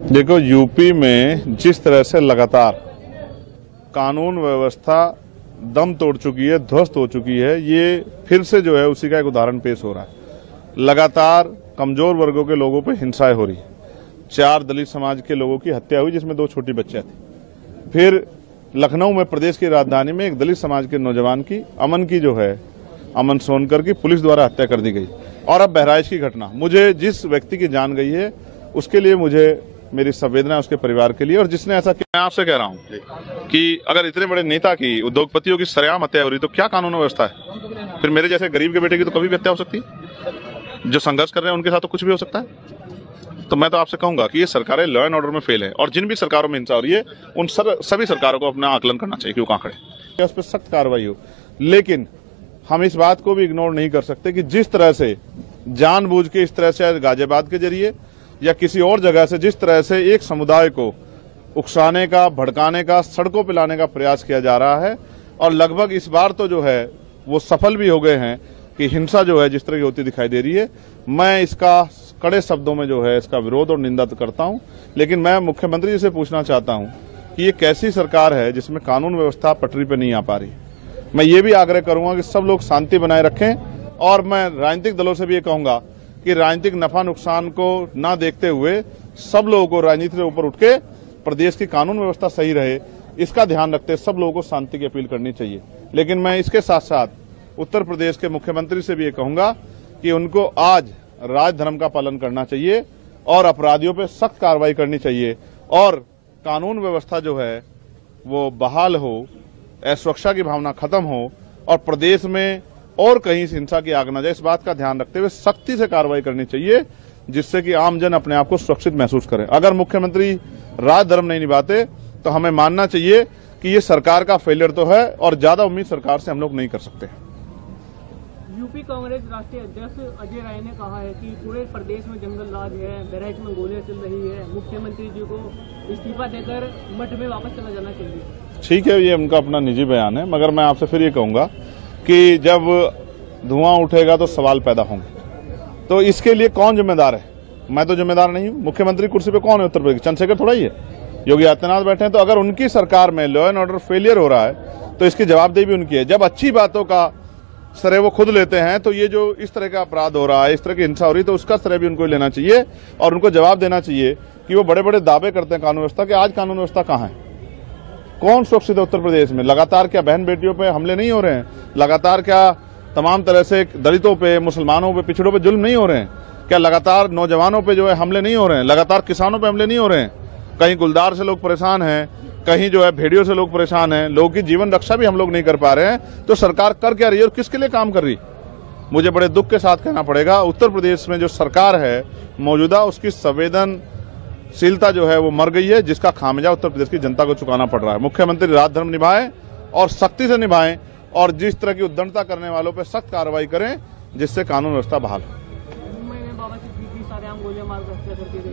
देखो, यूपी में जिस तरह से लगातार कानून व्यवस्था दम तोड़ चुकी है, ध्वस्त हो चुकी है, ये फिर से जो है उसी का एक उदाहरण पेश हो रहा है। लगातार कमजोर वर्गों के लोगों पर हिंसाएं हो रही। 4 दलित समाज के लोगों की हत्या हुई, जिसमें 2 छोटी बच्चियां थी। फिर लखनऊ में, प्रदेश की राजधानी में, एक दलित समाज के नौजवान की, अमन सोनकर की पुलिस द्वारा हत्या कर दी गई। और अब बहराइच की घटना, मुझे जिस व्यक्ति की जान गई है उसके लिए मुझे मेरी संवेदना, उसके परिवार के लिए, और जिसने ऐसा किया। मैं आपसे कह रहा हूं कि अगर इतने बड़े नेता की, उद्योगपतियों की सरेआम हत्या हो रही तो क्या कानून व्यवस्था है? फिर मेरे जैसे गरीब के बेटे की तो कभी भी हत्या हो सकती है। जो संघर्ष कर रहे हैं उनके साथ तो कुछ भी हो सकता है। तो मैं तो आपसे कहूंगा कि ये सरकारें लॉ एंड ऑर्डर में फेल है, और जिन भी सरकारों में हिंसा हो रही है उन सभी सरकारों को अपना आकलन करना चाहिए कि वो कहां खड़े, उस पर सख्त कार्रवाई हो। लेकिन हम इस बात को भी इग्नोर नहीं कर सकते कि जिस तरह से जानबूझ के, इस तरह से गाजियाबाद के जरिए या किसी और जगह से, जिस तरह से एक समुदाय को उकसाने का, भड़काने का, सड़कों पर लाने का प्रयास किया जा रहा है, और लगभग इस बार तो जो है वो सफल भी हो गए हैं कि हिंसा जो है जिस तरह की होती दिखाई दे रही है, मैं इसका कड़े शब्दों में जो है इसका विरोध और निंदा करता हूं। लेकिन मैं मुख्यमंत्री जी से पूछना चाहता हूं कि ये कैसी सरकार है जिसमें कानून व्यवस्था पटरी पर नहीं आ पा रही। मैं ये भी आग्रह करूंगा कि सब लोग शांति बनाए रखें, और मैं राजनीतिक दलों से भी ये कहूंगा कि राजनीतिक नफा नुकसान को ना देखते हुए सब लोगों को राजनीति से ऊपर उठ के प्रदेश की कानून व्यवस्था सही रहे, इसका ध्यान रखते सब लोगों को शांति की अपील करनी चाहिए। लेकिन मैं इसके साथ साथ उत्तर प्रदेश के मुख्यमंत्री से भी ये कहूंगा कि उनको आज राजधर्म का पालन करना चाहिए और अपराधियों पर सख्त कार्रवाई करनी चाहिए, और कानून व्यवस्था जो है वो बहाल हो, असुरक्षा की भावना खत्म हो, और प्रदेश में और कहीं हिंसा की आग न जाए, इस बात का ध्यान रखते हुए सख्ती से कार्रवाई करनी चाहिए, जिससे कि आम जन अपने आप को सुरक्षित महसूस करें। अगर मुख्यमंत्री राजधर्म नहीं निभाते तो हमें मानना चाहिए कि ये सरकार का फेलियर तो है, और ज्यादा उम्मीद सरकार से हम लोग नहीं कर सकते। यूपी कांग्रेस राष्ट्रीय अध्यक्ष अजय राय ने कहा है कि पूरे प्रदेश में जंगल राज है, बहराइच में गोलियां चल रही है, मुख्यमंत्री जी को इस्तीफा देकर मठ में वापस चला जाना चाहिए। ठीक है, ये उनका अपना निजी बयान है, मगर मैं आपसे फिर ये कहूंगा कि जब धुआं उठेगा तो सवाल पैदा होंगे। तो इसके लिए कौन जिम्मेदार है? मैं तो जिम्मेदार नहीं हूं। मुख्यमंत्री कुर्सी पे कौन है उत्तर प्रदेश? चंद्रशेखर थोड़ा ही है, योगी आदित्यनाथ बैठे हैं। तो अगर उनकी सरकार में लॉ एंड ऑर्डर फेलियर हो रहा है तो इसकी जवाबदेही भी उनकी है। जब अच्छी बातों का श्रेय वो खुद लेते हैं, तो ये जो इस तरह का अपराध हो रहा है, इस तरह की हिंसा हो रही है, तो उसका श्रेय भी उनको लेना चाहिए, और उनको जवाब देना चाहिए कि वो बड़े बड़े दावे करते हैं कानून व्यवस्था के। आज कानून व्यवस्था कहाँ है? कौन सुरक्षित है उत्तर प्रदेश में? लगातार क्या बहन बेटियों पे हमले नहीं हो रहे हैं? लगातार क्या तमाम तरह से दलितों पे, मुसलमानों पे, पिछड़ों पे जुल्म नहीं हो रहे हैं? क्या लगातार नौजवानों पे जो है हमले नहीं हो रहे हैं? लगातार किसानों पे हमले नहीं हो रहे हैं? कहीं गुलदार से लोग परेशान हैं, कहीं जो है भेड़ियों से लोग परेशान हैं, लोगों की जीवन रक्षा भी हम लोग नहीं कर पा रहे हैं। तो सरकार कर क्या रही है और किसके लिए काम कर रही? मुझे बड़े दुख के साथ कहना पड़ेगा, उत्तर प्रदेश में जो सरकार है मौजूदा, उसकी संवेदनशीलता जो है वो मर गई है, जिसका खामियाजा उत्तर प्रदेश की जनता को चुकाना पड़ रहा है। मुख्यमंत्री राजधर्म निभाएं और सख्ती से निभाएं, और जिस तरह की उद्दंडता करने वालों पर सख्त कार्रवाई करें, जिससे कानून व्यवस्था बहाल हो।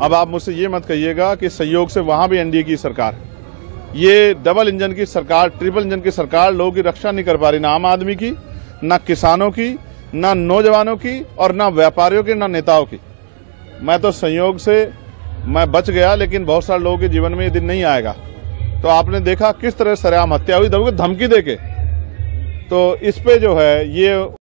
अब आप मुझसे ये मत कहिएगा कि सहयोग से वहां भी एनडीए की सरकार है। ये डबल इंजन की सरकार, ट्रिपल इंजन की सरकार लोगों की रक्षा नहीं कर पा रही, ना आम आदमी की, ना किसानों की, ना नौजवानों की, और ना व्यापारियों की, ना नेताओं की। मैं तो संयोग से मैं बच गया, लेकिन बहुत सारे लोगों के जीवन में ये दिन नहीं आएगा। तो आपने देखा किस तरह सरेआम हत्या हुई, धमकी देके। तो इस पे जो है ये